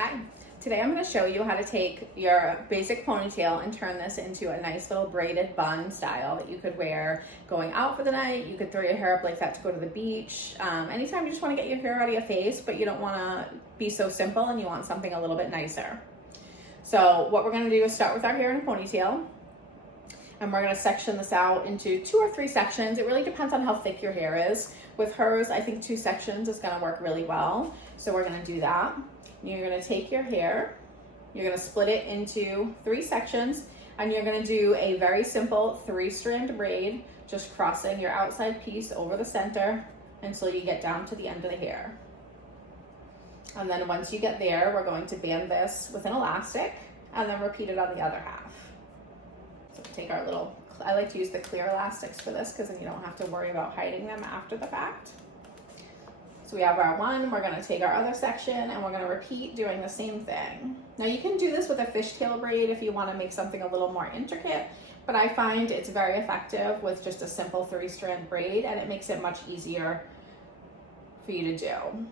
Hi, today I'm going to show you how to take your basic ponytail and turn this into a nice little braided bun style that you could wear going out for the night. You could throw your hair up like that to go to the beach. Anytime you just want to get your hair out of your face, but you don't want to be so simple and you want something a little bit nicer. So what we're going to do is start with our hair in a ponytail. And we're going to section this out into 2 or 3 sections. It really depends on how thick your hair is. With hers, I think 2 sections is going to work really well. So we're going to do that. You're going to take your hair, you're going to split it into 3 sections, and you're going to do a very simple 3-strand braid, just crossing your outside piece over the center until you get down to the end of the hair. And then once you get there, we're going to band this with an elastic and then repeat it on the other half. So take our little, I like to use the clear elastics for this because then you don't have to worry about hiding them after the fact. So we have our one, we're gonna take our other section and we're gonna repeat doing the same thing. Now you can do this with a fishtail braid if you wanna make something a little more intricate, but I find it's very effective with just a simple 3-strand braid, and it makes it much easier for you to do.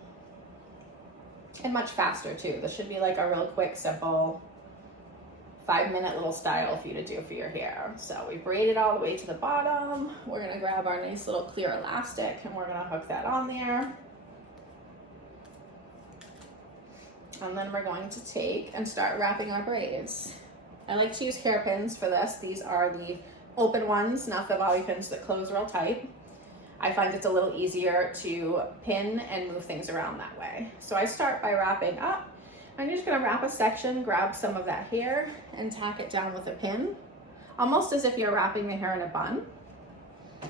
And much faster too. This should be like a real quick, simple 5-minute little style for you to do for your hair. So we braid it all the way to the bottom. We're gonna grab our nice little clear elastic and we're gonna hook that on there. And then we're going to take and start wrapping our braids. I like to use hairpins for this. These are the open ones, not the bobby pins that close real tight. I find it's a little easier to pin and move things around that way. So I start by wrapping up. I'm just gonna wrap a section, grab some of that hair and tack it down with a pin, almost as if you're wrapping the hair in a bun.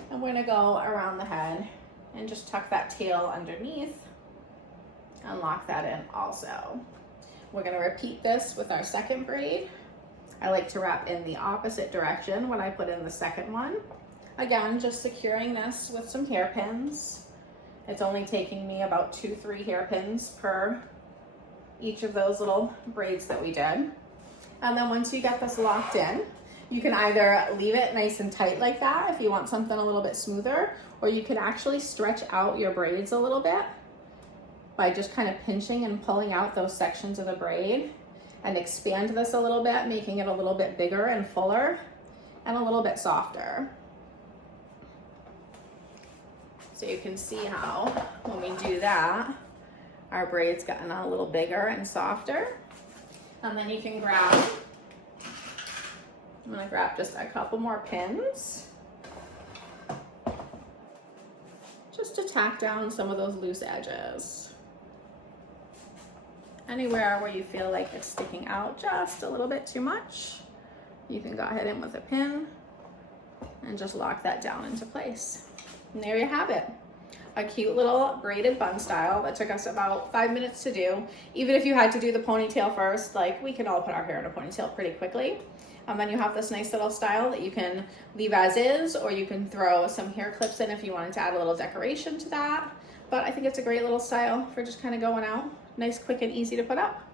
And we're gonna go around the head and just tuck that tail underneath and lock that in also. We're gonna repeat this with our second braid. I like to wrap in the opposite direction when I put in the second one. Again, just securing this with some hairpins. It's only taking me about 2-3 hairpins per each of those little braids that we did. And then once you get this locked in, you can either leave it nice and tight like that if you want something a little bit smoother, or you can actually stretch out your braids a little bit by just kind of pinching and pulling out those sections of the braid and expand this a little bit, making it a little bit bigger and fuller and a little bit softer. So you can see how when we do that, our braid's gotten a little bigger and softer. And then you can grab, I'm gonna grab just a couple more pins just to tack down some of those loose edges. Anywhere where you feel like it's sticking out just a little bit too much, you can go ahead in with a pin and just lock that down into place. And there you have it. A cute little braided bun style that took us about 5 minutes to do. Even if you had to do the ponytail first, like we can all put our hair in a ponytail pretty quickly. And then you have this nice little style that you can leave as is, or you can throw some hair clips in if you wanted to add a little decoration to that. But I think it's a great little style for just kind of going out. Nice, quick, and easy to put up.